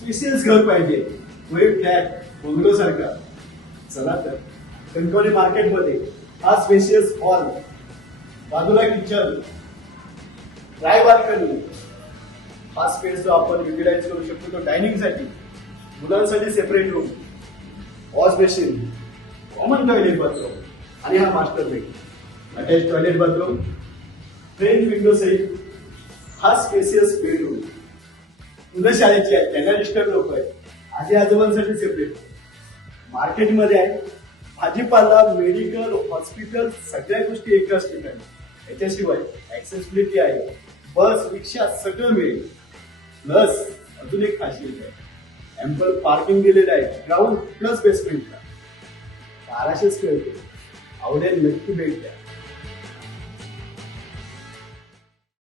Special घर पाहिजे. Web flat bungalow सारखा. चला तर. कणकवली मार्केटमध्ये हा स्पेशियस हॉल. बाजूला किचन ड्राय बाल्कनी. हा स्पेस जो आपण युटिलाइज करू शकतो तो डायनिंगसाठी. मुलांसाठी separate room wash basin common toilet bathroom आणि हा master bed attach toilet bathroom French window set हा स्पेसियस बेडरूम मुलं शाळेची आहेत त्यांना डिस्टर्ब लोक आहेत. आजी आजोबांसाठी सेपरेट मार्केटमध्ये आहे. भाजीपाला मेडिकल हॉस्पिटल सगळ्या गोष्टी एकाच ठिकाणी. याच्याशिवाय ऍक्सेसिबिलिटी आहे. बस रिक्षा सगळं मिळेल. प्लस अजून एक खासियत आहे. एम्पल पार्किंग दिलेलं आहे. ग्राउंड प्लस बेसमेंटला बाराशे खेळतो आवडेल नक्की भेट द्या.